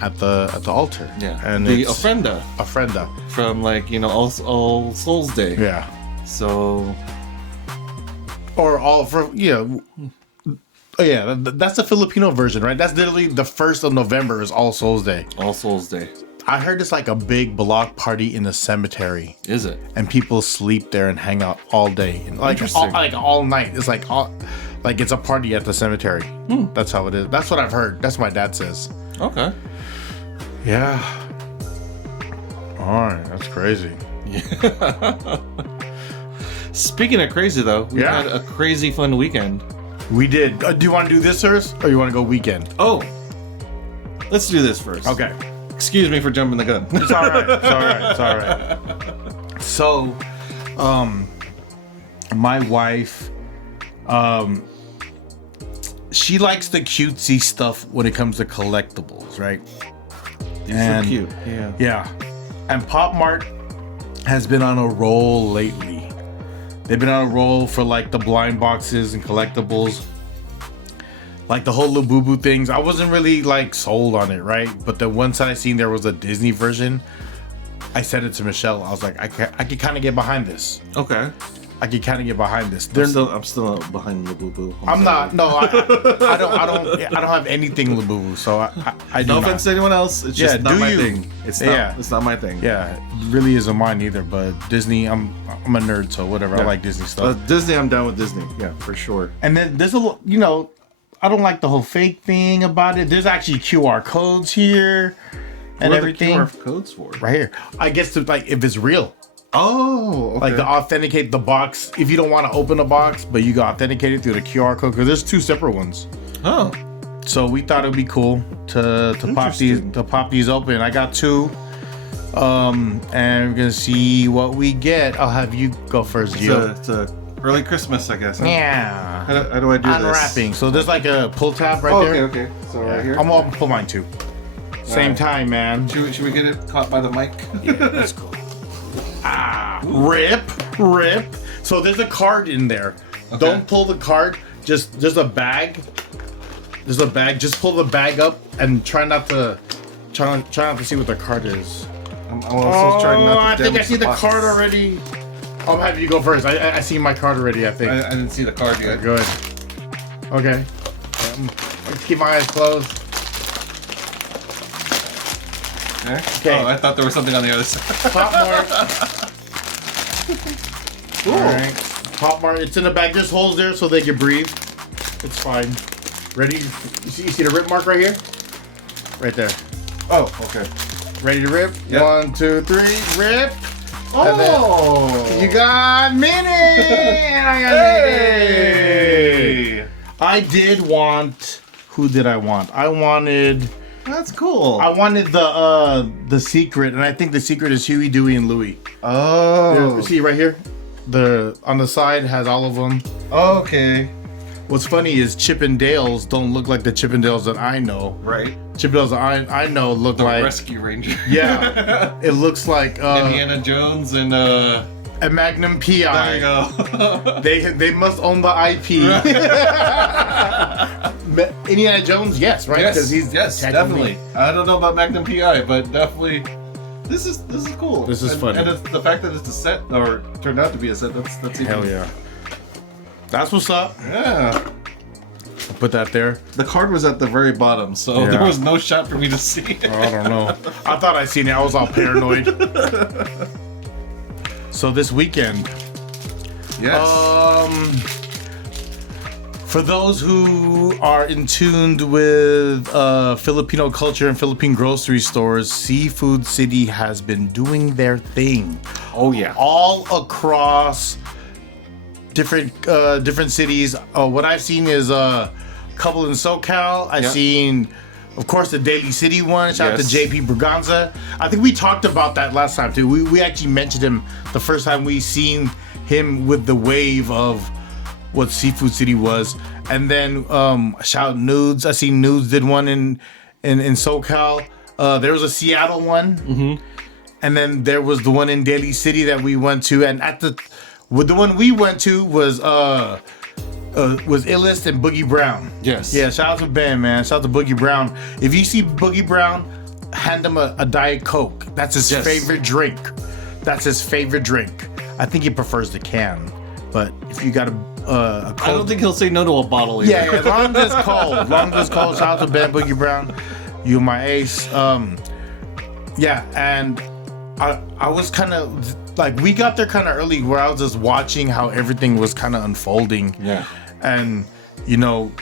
At the altar. Yeah. And the it's ofrenda. From like, All Souls Day. Yeah. So or all for oh yeah, that's the Filipino version, right? That's literally the 1st of November is All Souls Day. All Souls Day. I heard it's like a big block party in a cemetery. Is it? And people sleep there and hang out all day. And like all night. It's like it's a party at the cemetery. That's how it is. That's what I've heard. That's what my dad says. Okay. Yeah. All right. That's crazy. Yeah. Speaking of crazy, though, we had a crazy fun weekend. We did. Do you want to do this first, or you want to go weekend? Oh, let's do this first. Okay. Excuse me for jumping the gun. It's all right. It's all right. So, my wife, she likes the cutesy stuff when it comes to collectibles, right? These are cute. Yeah. Yeah. And Pop Mart has been on a roll lately. They've been on a roll for like the blind boxes and collectibles. Like the whole Labubu things. I wasn't really like sold on it, right? But the one side I seen there was a Disney version. I said it to Michelle. I was like, I could kind of get behind this. Okay. I could kind of get behind this. I'm still behind Labubu. I'm not. No, I don't have anything Labubu. So I do no not. offense to anyone else. It's just not my thing. It's not my thing. Yeah, it really isn't mine either. But Disney, I'm a nerd, so whatever. Yeah. I like Disney stuff. Disney, I'm down with Disney. Yeah, for sure. And then there's I don't like the whole fake thing about it. There's actually QR codes here and everything. What are the QR codes for? Right here. I guess to like if it's real. Oh, okay. Like to authenticate the box. If you don't want to open a box, but you can authenticate it through the QR code, because there's 2 separate ones. Oh. So we thought it'd be cool to pop these open. I got 2. And we're gonna see what we get. I'll have you go first, Gio. It's a early Christmas, I guess. Huh? Yeah. How do I do Unwrapping. this? So there's like a pull tab right there. Okay. So right here. I'm gonna pull mine too. Same time, man. Should we get it caught by the mic? Yeah, that's cool. Rip. So there's a card in there. Okay. Don't pull the card. There's a bag. There's a bag. Just pull the bag up and try not to see what the card is. I'm also trying not to I think I see the box. card already. I'm happy you go first. I see my card already, I think. I didn't see the card yet. Good. Okay. Let's keep my eyes closed. Okay. Oh, I thought there was something on the other side. Pop Mart. Cool. All right. Pop Mart. It's in the bag. There's holes there so they can breathe. It's fine. Ready? You see the rip mark right here? Right there. Oh, okay. Ready to rip? Yep. 1, 2, 3, rip. Oh! You got Minnie! And I got Minnie! I did want... Who did I want? I wanted... That's cool. I wanted the secret, and I think the secret is Huey, Dewey, and Louie. Oh. See right here? On the side has all of them. Okay. What's funny is Chip and Dale's don't look like the Chip and Dale's that I know. Right. Chip and Dale's that I know look The like... Rescue Ranger. Yeah. It looks like... Indiana Jones and... a Magnum PI. There you go. They must own the IP. Indiana Jones, yes, right? Yes, he's definitely. I don't know about Magnum PI, but definitely, this is cool. This is funny. And the fact that it's a set, or turned out to be a set, that's even... Hell yeah. That's what's up. Yeah. I'll put that there. The card was at the very bottom, so there was no shot for me to see it. I don't know. I thought I seen it. I was all paranoid. So this weekend, Yes. for those who are in tuned with Filipino culture and Philippine grocery stores, Seafood City has been doing their thing. Oh yeah. All across different cities. What I've seen is a couple in SoCal. I've seen, of course, the Daly City one. Shout out to JP Braganza. I think we talked about that last time too. We actually mentioned him the first time we seen him with the wave of what Seafood City was. And then shout out Nudes. I seen Nudes did one in SoCal. There was a Seattle one. Mm-hmm. And then there was the one in Daly City that we went to. And the one we went to was Illest and Boogie Brown. Yes. Yeah, shout out to Ben, man. Shout out to Boogie Brown. If you see Boogie Brown, hand him a Diet Coke. That's his favorite drink. That's his favorite drink. I think he prefers the can. But if you got a cold... I don't think he'll say no to a bottle either. Yeah, as long as it's cold. As long as it's cold. Shout out to Ben Boogie Brown. You my ace. Yeah, and I was kind of... Like, we got there kind of early where I was just watching how everything was kind of unfolding. Yeah. And, you know,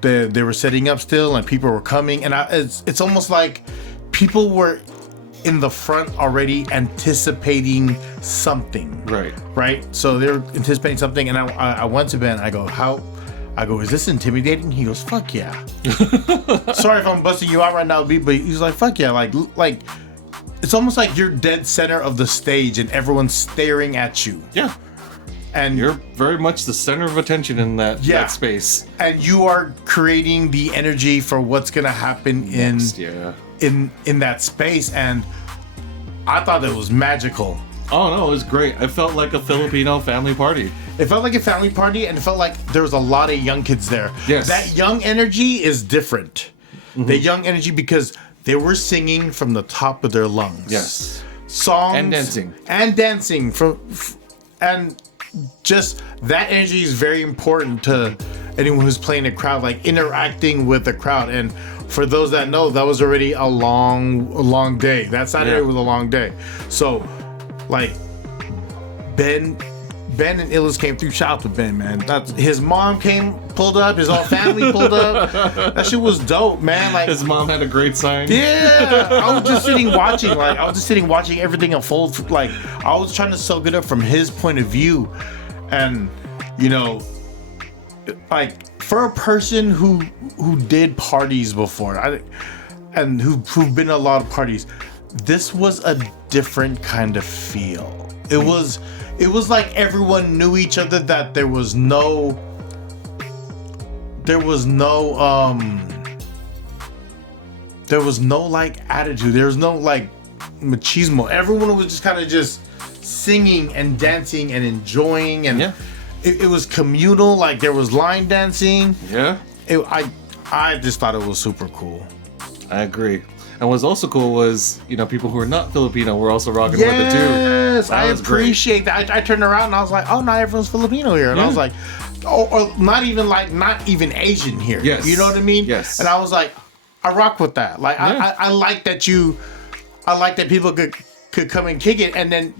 they were setting up still and people were coming. And it's almost like people were in the front already anticipating something. Right. Right? So they were anticipating something. And I went to Ben. I go, is this intimidating? He goes, fuck yeah. Sorry if I'm busting you out right now, B, but he's like, fuck yeah. Like, it's almost like you're dead center of the stage and everyone's staring at you. Yeah. And you're very much the center of attention in that space. And you are creating the energy for what's gonna happen in that space. And I thought it was magical. Oh no, it was great. I felt like a Filipino family party. It felt like a family party, and it felt like there was a lot of young kids there. Yes. That young energy is different. Mm-hmm. The young energy, because they were singing from the top of their lungs. Yes. Songs. And dancing. And just that energy is very important to anyone who's playing a crowd, like interacting with the crowd. And for those that know, that was already a long day. That Saturday was a long day. So, like, Ben and Illis came through. Shout out to Ben, man. His mom pulled up. His whole family pulled up. That shit was dope, man. Like, his mom had a great sign. Yeah, I was just sitting watching. Like, I was just sitting watching everything unfold. Like, I was trying to soak it up from his point of view, and you know, like, for a person who did parties before, and who've been to a lot of parties, this was a different kind of feel. It was like everyone knew each other, that there was no like attitude. There was no like machismo. Everyone was just kind of just singing and dancing and enjoying, and it was communal. Like, there was line dancing. Yeah. I just thought it was super cool. I agree. And what's also cool was, people who are not Filipino were also rocking with it too. Yes, I appreciate that. I turned around and I was like, oh, not everyone's Filipino here. And I was like, or not even Asian here. Yes. You know what I mean? Yes. And I was like, I rock with that. Like, I like that people could come and kick it. And then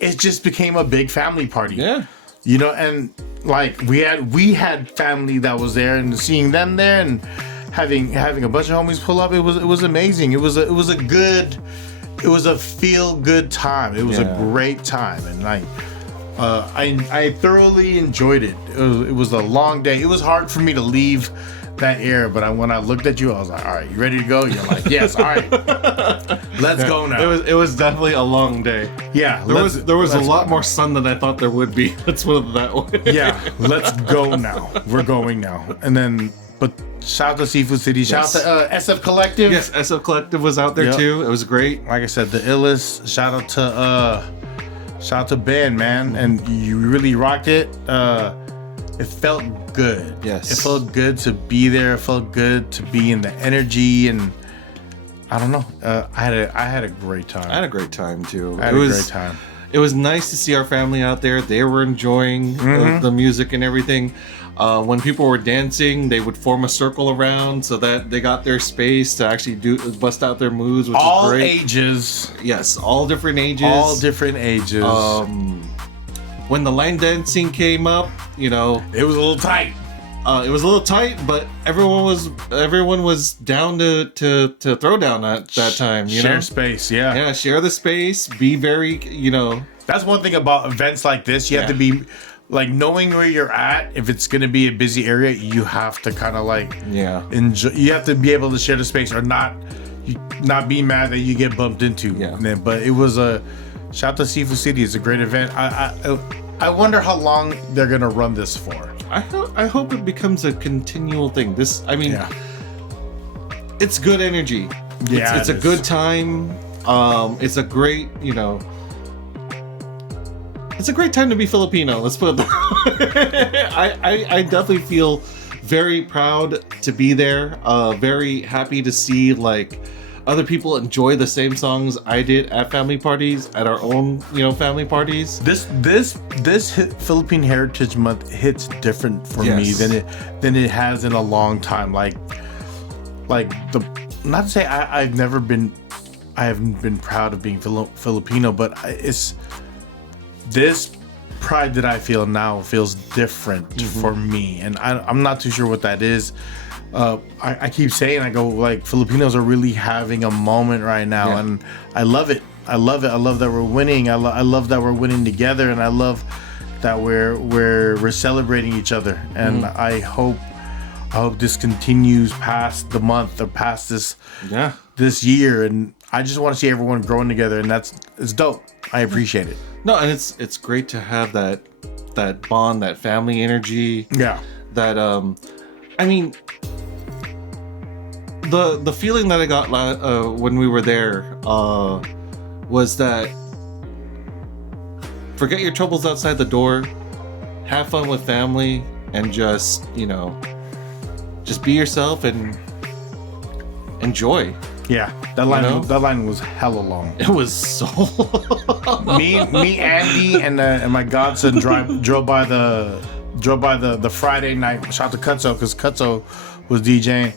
it just became a big family party. Yeah. And like we had family that was there, and seeing them there and having a bunch of homies pull up, it was amazing. It was a feel good time. It was a great time, and I thoroughly enjoyed it. It was a long day. It was hard for me to leave that era, but when I looked at you, I was like, all right, you ready to go? You're like, yes, all right, let's go now. It was definitely a long day. Yeah, there was a lot more sun than I thought there would be. Let's put it that way. Yeah, let's go now. We're going now. And then, but shout out to Seafood City. Shout out to SF Collective. Yes, SF Collective was out there too. It was great. Like I said, the illest. Shout out to Ben, man, and you really rocked it. It felt good. Yes. It felt good to be there. It felt good to be in the energy, and I don't know. I had a great time. I had a great time too. I had a great time. It was nice to see our family out there. They were enjoying the music and everything. When people were dancing, they would form a circle around so that they got their space to actually bust out their moves, which is great. All ages. Yes, all different ages. All different ages. When the line dancing came up, it was a little tight. It was a little tight, but everyone was down to throw down at that time. Share space, yeah, share the space. Be very, That's one thing about events like this. You have to be like knowing where you're at. If it's gonna be a busy area, you have to kind of enjoy. You have to be able to share the space or not be mad that you get bumped into. Yeah. But it was a shout out to Seafood City. It's a great event. I wonder how long they're gonna run this for. I hope it becomes a continual thing. It's good energy. Yeah, it's a good time. It's a great, it's a great time to be Filipino. Let's put it that way. I definitely feel very proud to be there. Very happy to see other people enjoy the same songs I did at family parties, at our own, family parties. This Philippine Heritage Month hits different for me than it has in a long time. Not to say I haven't been proud of being Filipino, but it's this pride that I feel now feels different for me, and I'm not too sure what that is. I keep saying, I go Filipinos are really having a moment right now, and I love it. I love that we're winning. I love that we're winning together, and I love that we're celebrating each other. And I hope this continues past the month or past this year. And I just want to see everyone growing together, and it's dope. I appreciate it. No, and it's great to have that bond, that family energy. Yeah. That the feeling that I got when we were there was that forget your troubles outside the door, have fun with family, and just be yourself and enjoy. Yeah, that line was hella long. It was so me, Andy, and my godson drove by the Friday night. Shout out to Cutso, because Cutso was DJing.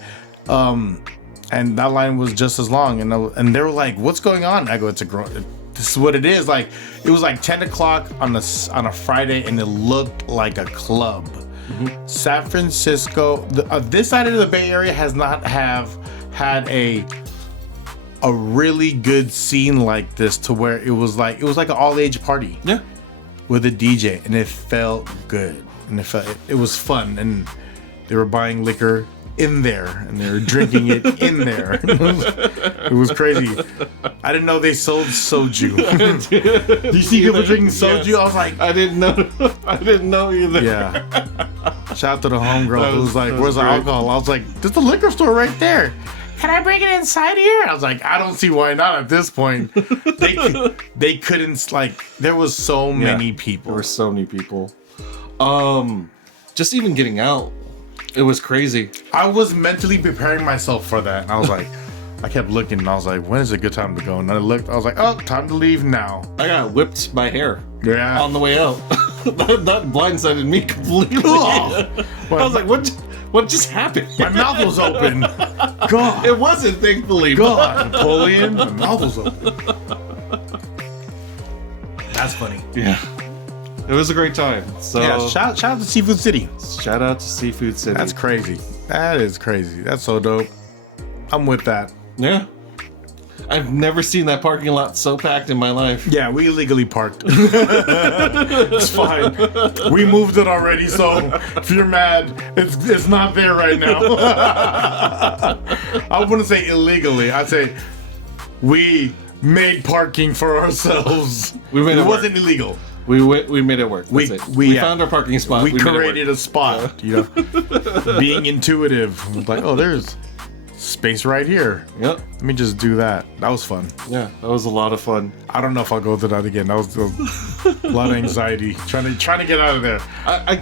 And that line was just as long, and they were like, "What's going on?" I go, "This is what it is." It was 10 o'clock on a Friday, and it looked like a club. San Francisco, this side of the Bay Area has not had a really good scene like this, to where it was like an all age party. Yeah, with a DJ, and it felt good, and it was fun, and they were buying liquor in there, and they were drinking it in there. It was crazy. I didn't know they sold soju. Do you see people drinking soju? Yes. I was like, I didn't know either. Yeah. Shout out to the homegirl who was like, "Where's the alcohol?" I was like, "There's the liquor store right there. Can I bring it inside here?" I was like, I don't see why not at this point. They couldn't, there was so many people. There were so many people. Just even getting out, it was crazy. I was mentally preparing myself for that. And I was like, I kept looking and I was like, when is a good time to go? And I looked, I was like, oh, time to leave now. I got whipped by hair. Yeah. On the way out. that blindsided me completely. I was like, what just happened? My mouth was open. God. It wasn't, thankfully. God, Napoleon. My mouth was open. That's funny. Yeah. It was a great time. So yeah, shout out to Seafood City. Shout out to Seafood City. That's crazy. That is crazy. That's so dope. I'm with that. Yeah. I've never seen that parking lot so packed in my life. Yeah, we illegally parked. It's fine. We moved it already, so if you're mad, it's not there right now. I wouldn't say illegally. I'd say we made parking for ourselves. It wasn't illegal. We made it work. That's it. We found our parking spot. We created a spot. You know, being intuitive. Like, oh, there's space right here. Yep. Let me just do that. That was fun. Yeah, that was a lot of fun. I don't know if I'll go through that again. That was a lot of anxiety trying to get out of there. I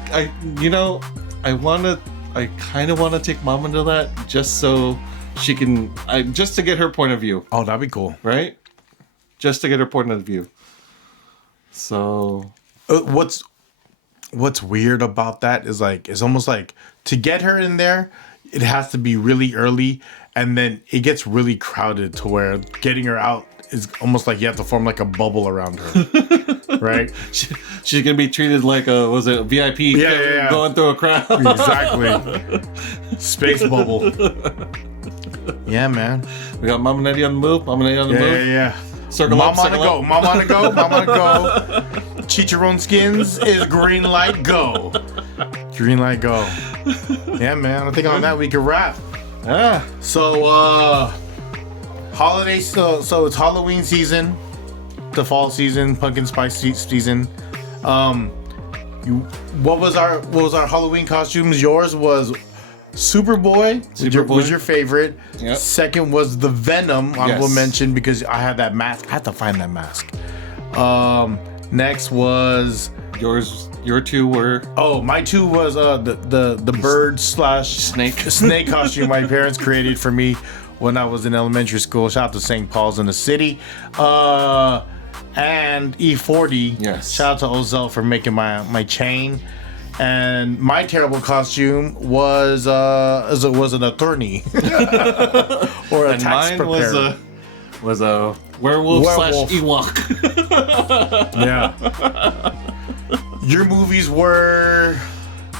kind of want to take Mom into that just so she can, just to get her point of view. Oh, that'd be cool, right? Just to get her point of view. So, what's weird about that is like it's almost like to get her in there, it has to be really early, and then it gets really crowded to where getting her out is almost like you have to form like a bubble around her, right? She's gonna be treated like a VIP going through a crowd. Exactly. Space bubble. Yeah, man. We got Mama Nettie on the move. Mama Nettie on the move. Yeah. Circle Mom up, on the go. Mom on the go. Mom on the go. Chicharron skins is green light go. Green light go. Yeah, man. I think on that we can wrap. Yeah. So, holiday. So it's Halloween season, the fall season, pumpkin spice season. What was our Halloween costumes? Yours was Superboy. Was your favorite. Yep. Second was the Venom, honorable mention, because I had that mask. I had to find that mask. Next was your two were... Oh, my two was the bird / snake costume my parents created for me when I was in elementary school. Shout out to St. Paul's in the city. And E40. Yes. Shout out to Ozell for making my chain. And my terrible costume was an attorney or a tax preparer. Was a werewolf. / Ewok. Yeah. Your movies were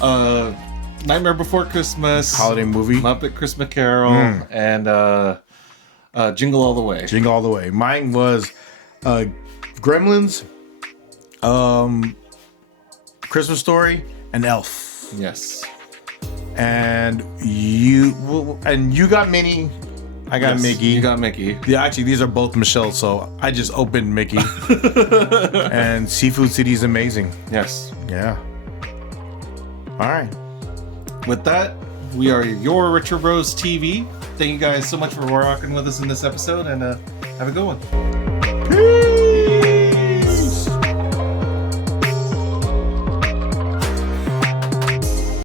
Nightmare Before Christmas, holiday movie, Muppet Christmas Carol, and Jingle All the Way. Jingle All the Way. Mine was Gremlins, Christmas Story, and Elf. Yes. And you got Minnie. I got Mickey. You got Mickey. Yeah, actually, these are both Michelle, so I just opened Mickey. And Seafood City is amazing. Yes. Yeah. All right. With that, we are your Richard Rose TV. Thank you guys so much for rocking with us in this episode, and have a good one.